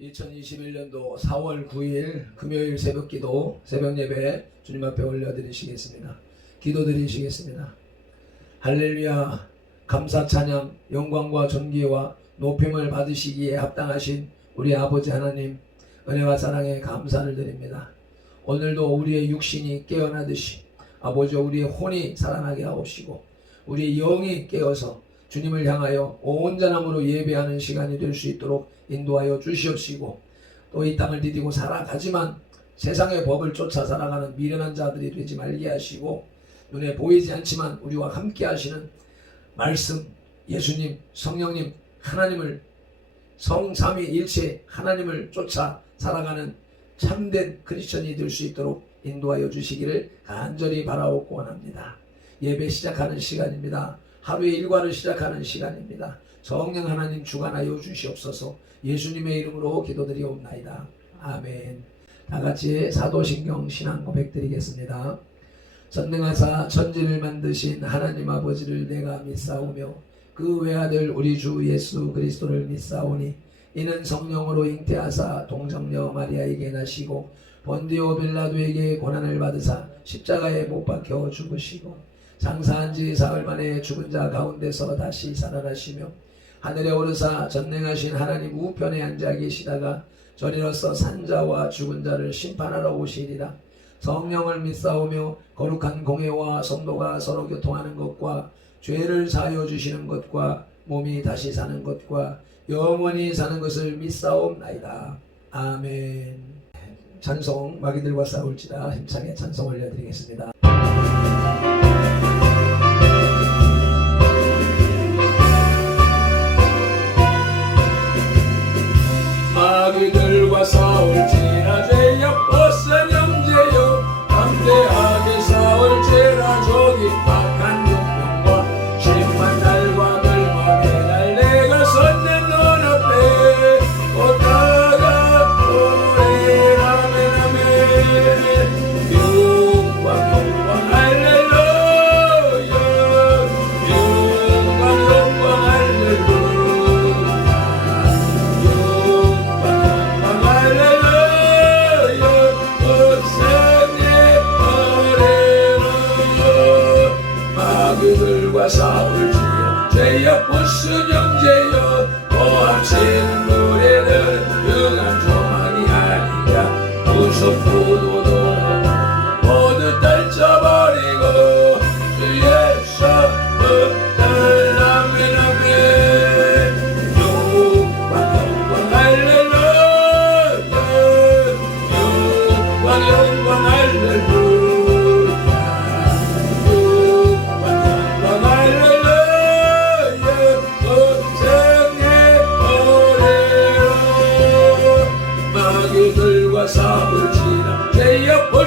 2021년도 4월 9일 금요일 새벽 기도 새벽 예배 주님 앞에 올려드리시겠습니다. 기도 드리시겠습니다. 할렐루야 감사 찬양 영광과 존귀와 높임을 받으시기에 합당하신 우리 아버지 하나님 은혜와 사랑에 감사를 드립니다. 오늘도 우리의 육신이 깨어나듯이 아버지 우리의 혼이 살아나게 하옵시고 우리의 영이 깨어서 주님을 향하여 온전함으로 예배하는 시간이 될 수 있도록 인도하여 주시옵시고 또 이 땅을 디디고 살아가지만 세상의 법을 쫓아 살아가는 미련한 자들이 되지 말게 하시고 눈에 보이지 않지만 우리와 함께 하시는 말씀 예수님 성령님 하나님을 성삼위 일체 하나님을 쫓아 살아가는 참된 크리스천이 될 수 있도록 인도하여 주시기를 간절히 바라옵고 원합니다. 예배 시작하는 시간입니다. 하루의 일과를 시작하는 시간입니다. 성령 하나님 주관하여 주시옵소서 예수님의 이름으로 기도드리옵나이다. 아멘. 다 같이 사도신경 신앙 고백 드리겠습니다. 전능하사 천지를 만드신 하나님 아버지를 내가 믿사오며 그 외아들 우리 주 예수 그리스도를 믿사오니 이는 성령으로 잉태하사 동정녀 마리아에게 나시고 본디오 빌라도에게 고난을 받으사 십자가에 못 박혀 죽으시고 장사한 지 사흘 만에 죽은 자 가운데서 다시 살아나시며 하늘에 오르사 전능하신 하나님 우편에 앉아 계시다가 저리로서 산자와 죽은 자를 심판하러 오시리라 성령을 믿사오며 거룩한 공예와 성도가 서로 교통하는 것과 죄를 사하여 주시는 것과 몸이 다시 사는 것과 영원히 사는 것을 믿사옵나이다. 아멘. 찬송 마귀들과 싸울지라 힘차게 찬송 올려드리겠습니다. 마귀들과 싸울지라 죄 마귀들과 싸울지어 죄여 부순 형제여 보암시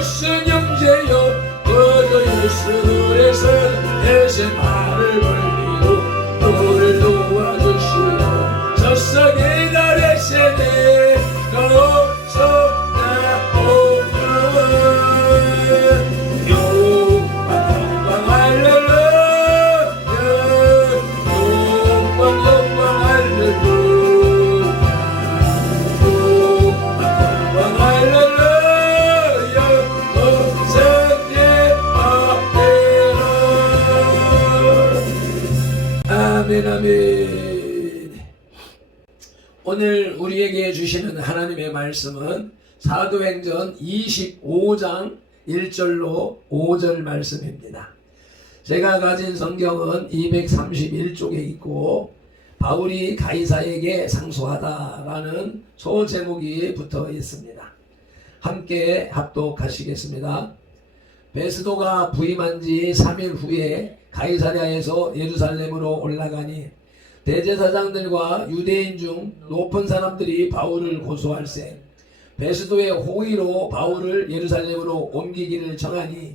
죄여 벌쓴 형제여 오늘 우리에게 주시는 하나님의 말씀은 사도행전 25장 1절로 5절 말씀입니다. 제가 가진 성경은 231쪽에 있고 바울이 가이사에게 상소하다라는 소제목이 붙어 있습니다. 함께 합독하시겠습니다. 베스도가 부임한 지 3일 후에 가이사랴에서 예루살렘으로 올라가니 대제사장들과 유대인 중 높은 사람들이 바울을 고소할세 베스도의 호의로 바울을 예루살렘으로 옮기기를 정하니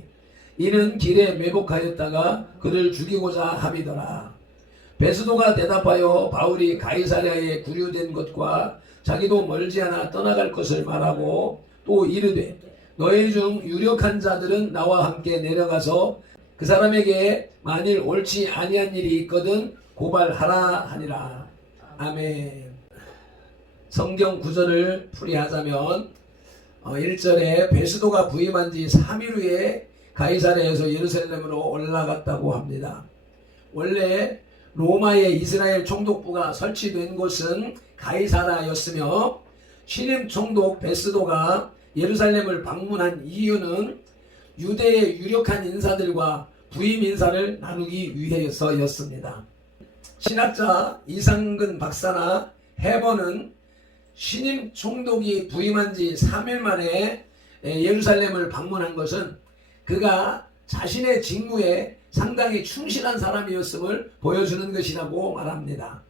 이는 길에 매복하였다가 그를 죽이고자 함이더라. 베스도가 대답하여 바울이 가이사랴에 구류된 것과 자기도 멀지 않아 떠나갈 것을 말하고 또 이르되 너희 중 유력한 자들은 나와 함께 내려가서 그 사람에게 만일 옳지 아니한 일이 있거든 고발하라 하니라. 아멘. 성경 구절을 풀이하자면 어, 1절에 베스도가 부임한 지 3일 후에 가이사랴에서 예루살렘으로 올라갔다고 합니다. 원래 로마의 이스라엘 총독부가 설치된 곳은 가이사라였으며 신임 총독 베스도가 예루살렘을 방문한 이유는 유대의 유력한 인사들과 부임 인사를 나누기 위해서였습니다. 신학자 이상근 박사나 해버는 신임 총독이 부임한 지 3일 만에 예루살렘을 방문한 것은 그가 자신의 직무에 상당히 충실한 사람이었음을 보여주는 것이라고 말합니다.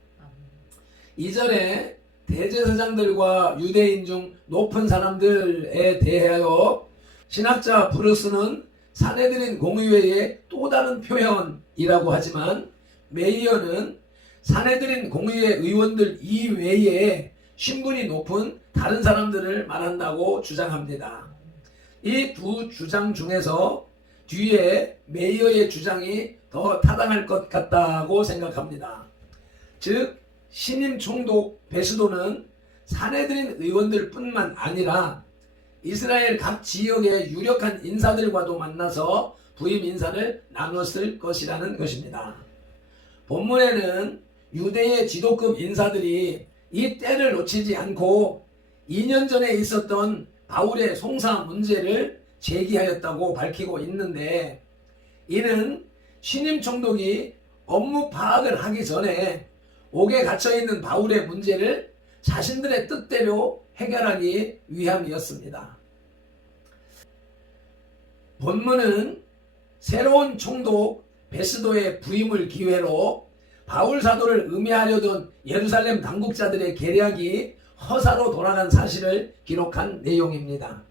이전에 대제사장들과 유대인 중 높은 사람들에 대하여 신학자 브루스는 사내들인 공의회의 또 다른 표현이라고 하지만 메이어는 사내들인 공의회 의원들 이외에 신분이 높은 다른 사람들을 말한다고 주장합니다. 이 두 주장 중에서 뒤에 메이어의 주장이 더 타당할 것 같다고 생각합니다. 즉 신임 총독 베스도는 사내들인 의원들 뿐만 아니라 이스라엘 각 지역의 유력한 인사들과도 만나서 부임 인사를 나눴을 것이라는 것입니다. 본문에는 유대의 지도급 인사들이 이 때를 놓치지 않고 2년 전에 있었던 바울의 송사 문제를 제기하였다고 밝히고 있는데 이는 신임 총독이 업무 파악을 하기 전에 옥에 갇혀 있는 바울의 문제를 자신들의 뜻대로 해결하기 위함이었습니다. 본문은 새로운 총독 베스도의 부임을 기회로 바울 사도를 음해하려던 예루살렘 당국자들의 계략이 허사로 돌아간 사실을 기록한 내용입니다.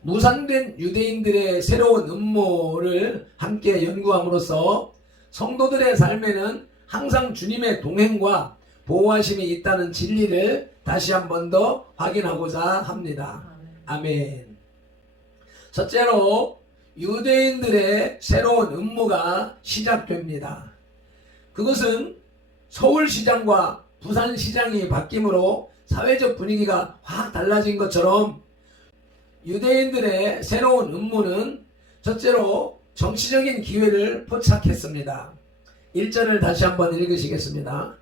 무산된 유대인들의 새로운 음모를 함께 연구함으로써 성도들의 삶에는 항상 주님의 동행과 보호하심이 있다는 진리를 다시 한 번 더 확인하고자 합니다. 아멘. 첫째로 유대인들의 새로운 음모가 시작됩니다. 그것은 서울시장과 부산시장이 바뀜으로 사회적 분위기가 확 달라진 것처럼 유대인들의 새로운 음모는 첫째로 정치적인 기회를 포착했습니다. 1절을 다시 한번 읽으시겠습니다.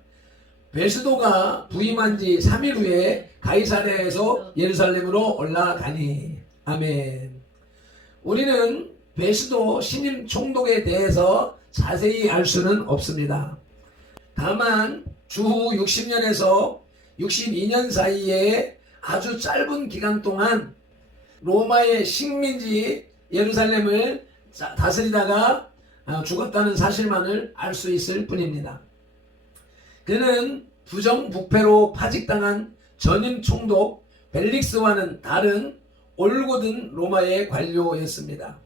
베스도가 부임한 지 3일 후에 가이사랴에서 예루살렘으로 올라가니 아멘. 우리는 베스도 신임 총독에 대해서 자세히 알 수는 없습니다. 다만 주후 60년에서 62년 사이에 아주 짧은 기간 동안 로마의 식민지 예루살렘을 다스리다가 아, 죽었다는 사실만을 알 수 있을 뿐입니다. 그는 부정부패로 파직당한 전임 총독 벨릭스와는 다른 올고든 로마의 관료였습니다.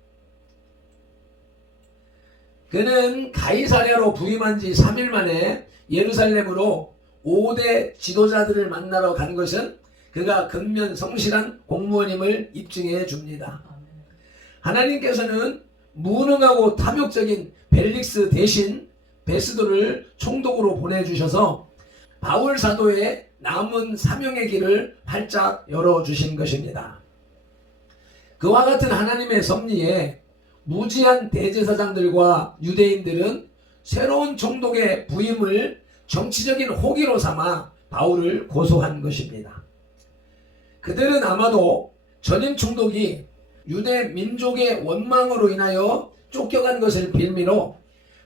그는 가이사랴로 부임한 지 3일 만에 예루살렘으로 5대 지도자들을 만나러 간 것은 그가 근면 성실한 공무원임을 입증해 줍니다. 하나님께서는 무능하고 탐욕적인 벨릭스 대신 베스도를 총독으로 보내주셔서 바울 사도의 남은 사명의 길을 활짝 열어주신 것입니다. 그와 같은 하나님의 섭리에 무지한 대제사장들과 유대인들은 새로운 총독의 부임을 정치적인 호기로 삼아 바울을 고소한 것입니다. 그들은 아마도 전임 총독이 유대 민족의 원망으로 인하여 쫓겨간 것을 빌미로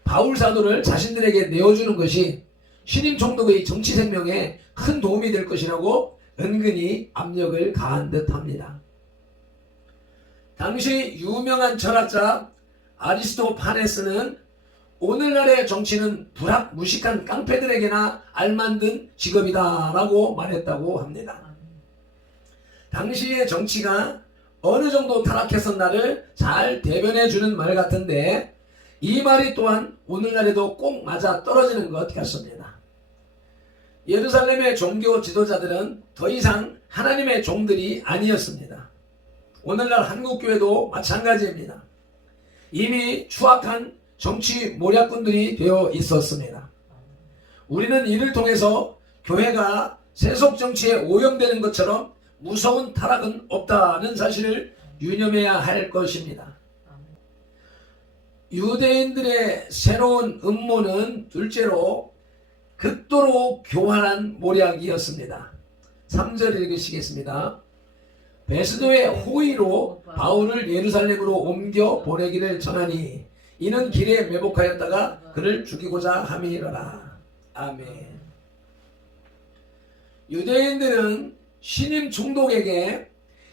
바울 사도를 자신들에게 내어주는 것이 신임 총독의 정치 생명에 큰 도움이 될 것이라고 은근히 압력을 가한 듯 합니다. 당시 유명한 철학자 아리스토파네스는 오늘날의 정치는 불합무식한 깡패들에게나 알만든 직업이다라고 말했다고 합니다. 당시의 정치가 어느 정도 타락했었나를 잘 대변해 주는 말 같은데 이 말이 또한 오늘날에도 꼭 맞아 떨어지는 것 같습니다. 예루살렘의 종교 지도자들은 더 이상 하나님의 종들이 아니었습니다. 오늘날 한국교회도 마찬가지입니다. 이미 추악한 정치 모략꾼들이 되어 있었습니다. 우리는 이를 통해서 교회가 세속 정치에 오염되는 것처럼 무서운 타락은 없다는 사실을 유념해야 할 것입니다. 유대인들의 새로운 음모는 둘째로 극도로 교활한 모략이었습니다. 3절 읽으시겠습니다. 베스도의 호의로 바울을 예루살렘으로 옮겨 보내기를 전하니 이는 길에 매복하였다가 그를 죽이고자 함이러라. 아멘. 유대인들은 신임 총독에게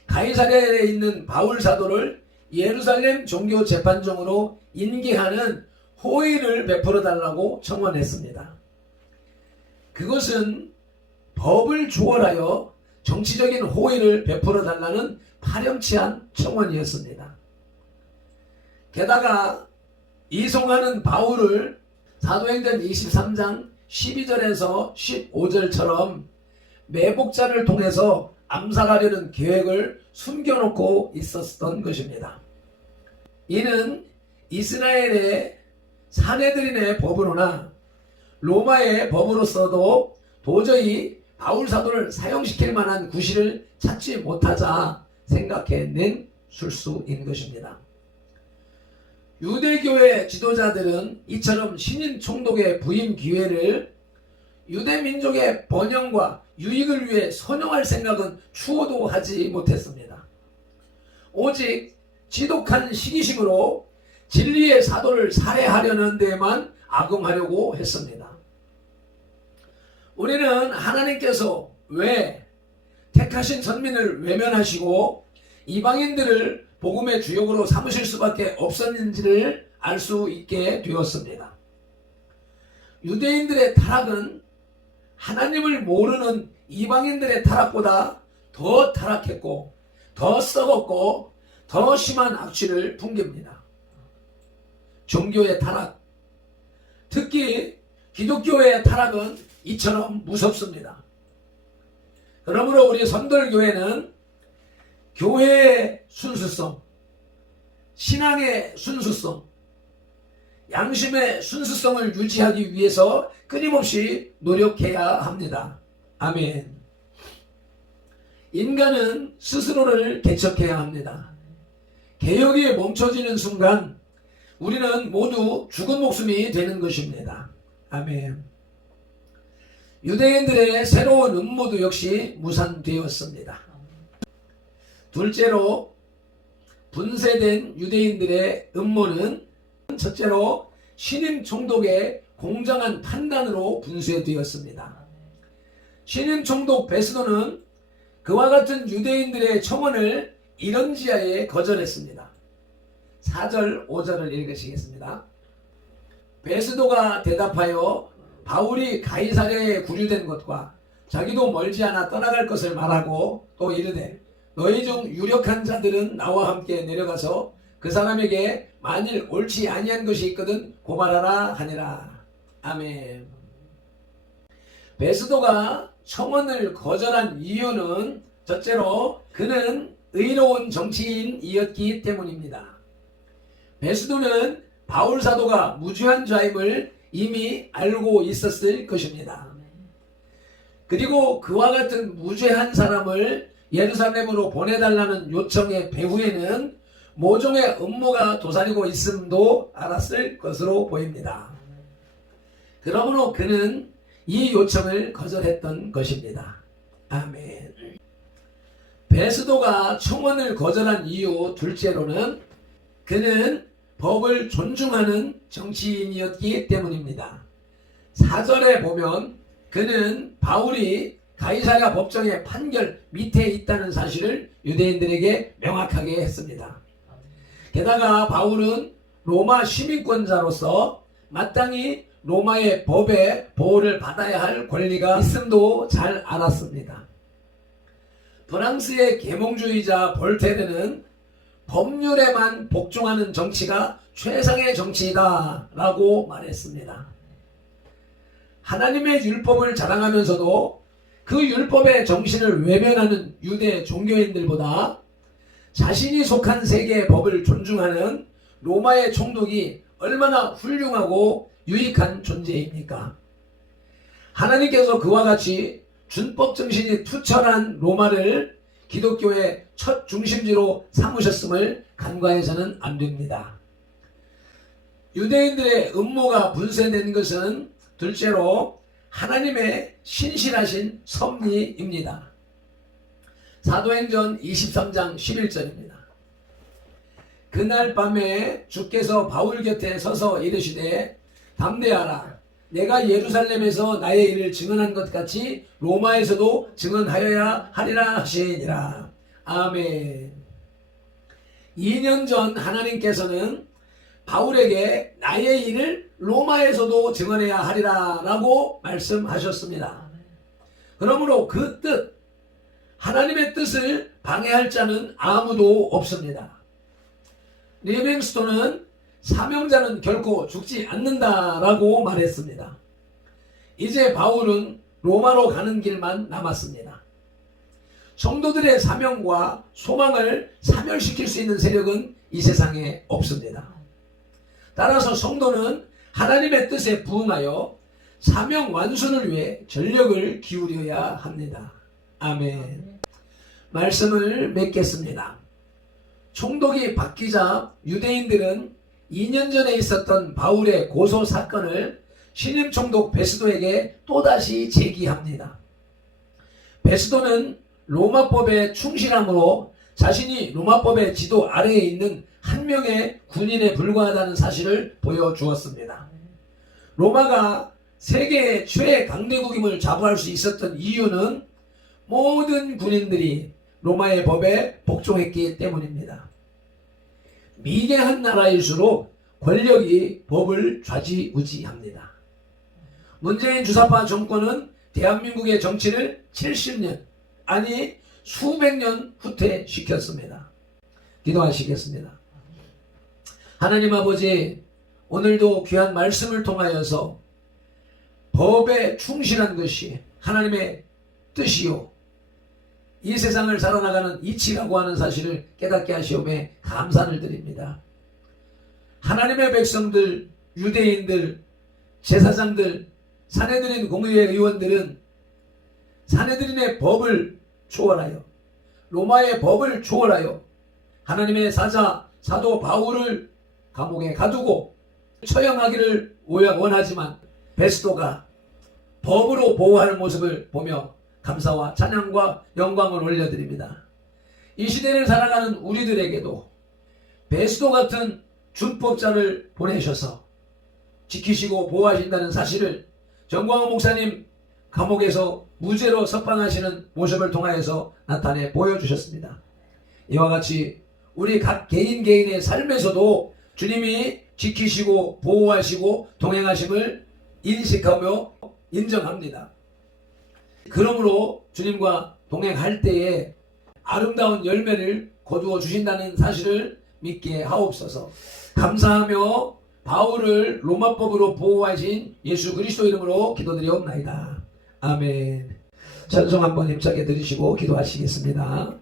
가이사랴에 있는 바울 사도를 예루살렘 종교 재판정으로 인계하는 호의를 베풀어 달라고 청원했습니다. 그것은 법을 조월하여 정치적인 호의를 베풀어 달라는 파렴치한 청원이었습니다. 게다가 이송하는 바울을 사도행전 23장 12절에서 15절처럼 매복자를 통해서 암살하려는 계획을 숨겨놓고 있었던 것입니다. 이는 이스라엘의 사내들인의 법으로나 로마의 법으로서도 도저히 바울 사도를 사용시킬 만한 구실을 찾지 못하자 생각해낸 술수인 것입니다. 유대교의 지도자들은 이처럼 신인 총독의 부임 기회를 유대 민족의 번영과 유익을 위해 선용할 생각은 추호도 하지 못했습니다. 오직 지독한 시기심으로 진리의 사도를 살해하려는 데에만 악용하려고 했습니다. 우리는 하나님께서 왜 택하신 선민을 외면하시고 이방인들을 복음의 주역으로 삼으실 수밖에 없었는지를 알 수 있게 되었습니다. 유대인들의 타락은 하나님을 모르는 이방인들의 타락보다 더 타락했고 더 썩었고 더 심한 악취를 풍깁니다. 종교의 타락, 특히 기독교의 타락은 이처럼 무섭습니다. 그러므로 우리 선돌교회는 교회의 순수성, 신앙의 순수성, 양심의 순수성을 유지하기 위해서 끊임없이 노력해야 합니다. 아멘. 인간은 스스로를 개척해야 합니다. 개혁이 멈춰지는 순간 우리는 모두 죽은 목숨이 되는 것입니다. 아멘. 유대인들의 새로운 음모도 역시 무산되었습니다. 둘째로 분쇄된 유대인들의 음모는 첫째로 신임 총독의 공정한 판단으로 분쇄되었습니다. 신임 총독 베스도는 그와 같은 유대인들의 청원을 이런 지하에 거절했습니다. 4절, 5절을 읽으시겠습니다. 베스도가 대답하여 바울이 가이사랴에 구류된 것과 자기도 멀지 않아 떠나갈 것을 말하고 또 이르되 너희 중 유력한 자들은 나와 함께 내려가서 그 사람에게 만일 옳지 아니한 것이 있거든 고발하라 하니라. 아멘. 베스도가 청원을 거절한 이유는 첫째로 그는 의로운 정치인이었기 때문입니다. 베스도는 바울 사도가 무죄한 자임을 이미 알고 있었을 것입니다. 그리고 그와 같은 무죄한 사람을 예루살렘으로 보내달라는 요청의 배후에는 모종의 음모가 도사리고 있음도 알았을 것으로 보입니다. 그러므로 그는 이 요청을 거절했던 것입니다. 아멘. 베스도가 청원을 거절한 이유 둘째로는 그는 법을 존중하는 정치인이었기 때문입니다. 4절에 보면 그는 바울이 가이사랴 법정의 판결 밑에 있다는 사실을 유대인들에게 명확하게 했습니다. 게다가 바울은 로마 시민권자로서 마땅히 로마의 법의 보호를 받아야 할 권리가 있음도 잘 알았습니다. 프랑스의 계몽주의자 볼테르는 법률에만 복종하는 정치가 최상의 정치이다 라고 말했습니다. 하나님의 율법을 자랑하면서도 그 율법의 정신을 외면하는 유대 종교인들보다 자신이 속한 세계의 법을 존중하는 로마의 총독이 얼마나 훌륭하고 유익한 존재입니까? 하나님께서 그와 같이 준법 정신이 투철한 로마를 기독교의 첫 중심지로 삼으셨음을 간과해서는 안 됩니다. 유대인들의 음모가 분쇄된 것은 둘째로 하나님의 신실하신 섭리입니다. 사도행전 23장 11절입니다. 그날 밤에 주께서 바울 곁에 서서 이르시되 담대하라 내가 예루살렘에서 나의 일을 증언한 것 같이 로마에서도 증언하여야 하리라 하시니라. 아멘. 2년 전 하나님께서는 바울에게 나의 일을 로마에서도 증언해야 하리라 라고 말씀하셨습니다. 그러므로 그 뜻, 하나님의 뜻을 방해할 자는 아무도 없습니다. 리빙스톤은 사명자는 결코 죽지 않는다라고 말했습니다. 이제 바울은 로마로 가는 길만 남았습니다. 성도들의 사명과 소망을 사멸시킬 수 있는 세력은 이 세상에 없습니다. 따라서 성도는 하나님의 뜻에 부응하여 사명 완수를 위해 전력을 기울여야 합니다. 아멘. 말씀을 맺겠습니다. 총독이 바뀌자 유대인들은 2년 전에 있었던 바울의 고소 사건을 신임 총독 베스도에게 또다시 제기합니다. 베스도는 로마법에 충실함으로 자신이 로마법의 지도 아래에 있는 한 명의 군인에 불과하다는 사실을 보여주었습니다. 로마가 세계의 최강대국임을 자부할 수 있었던 이유는 모든 군인들이 로마의 법에 복종했기 때문입니다. 미개한 나라일수록 권력이 법을 좌지우지합니다. 문재인 주사파 정권은 대한민국의 정치를 70년 아니 수백 년 후퇴시켰습니다. 기도하시겠습니다. 하나님 아버지 오늘도 귀한 말씀을 통하여서 법에 충실한 것이 하나님의 뜻이요 이 세상을 살아나가는 이치라고 하는 사실을 깨닫게 하시오매 감사를 드립니다. 하나님의 백성들, 유대인들, 제사장들, 사내들인 공의회 의원들은 사내들인의 법을 초월하여 로마의 법을 초월하여 하나님의 사자 사도 바울을 감옥에 가두고 처형하기를 원하지만 베스도가 법으로 보호하는 모습을 보며 감사와 찬양과 영광을 올려드립니다. 이 시대를 살아가는 우리들에게도 베스도 같은 준법자를 보내셔서 지키시고 보호하신다는 사실을 정광호 목사님 감옥에서 무죄로 석방하시는 모습을 통하여서 나타내 보여주셨습니다. 이와 같이 우리 각 개인 개인의 삶에서도 주님이 지키시고 보호하시고 동행하심을 인식하며 인정합니다. 그러므로 주님과 동행할 때에 아름다운 열매를 거두어 주신다는 사실을 믿게 하옵소서. 감사하며 바울을 로마법으로 보호하신 예수 그리스도 이름으로 기도드리옵나이다. 아멘. 찬송 한번 힘차게 들으시고 기도하시겠습니다.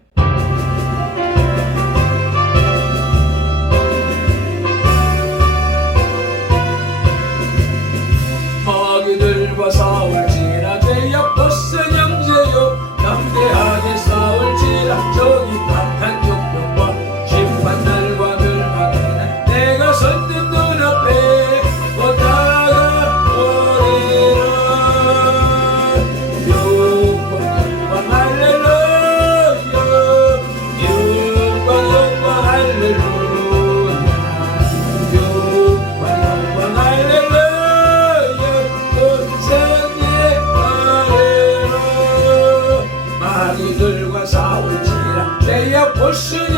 죄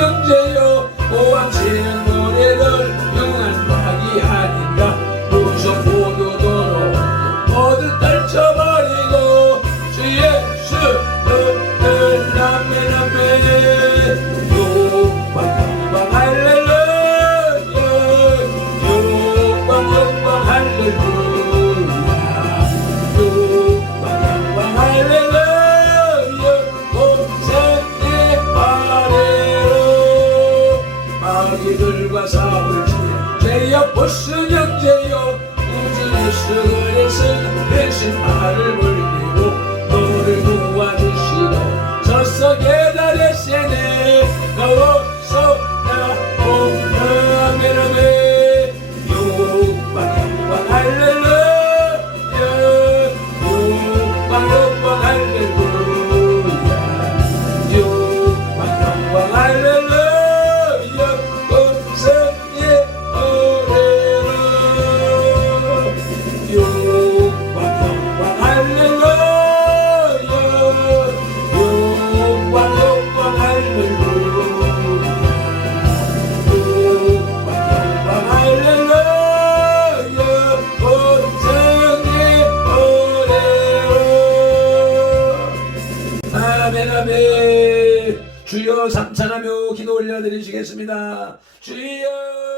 감사하며 기도 올려드리시겠습니다. 주여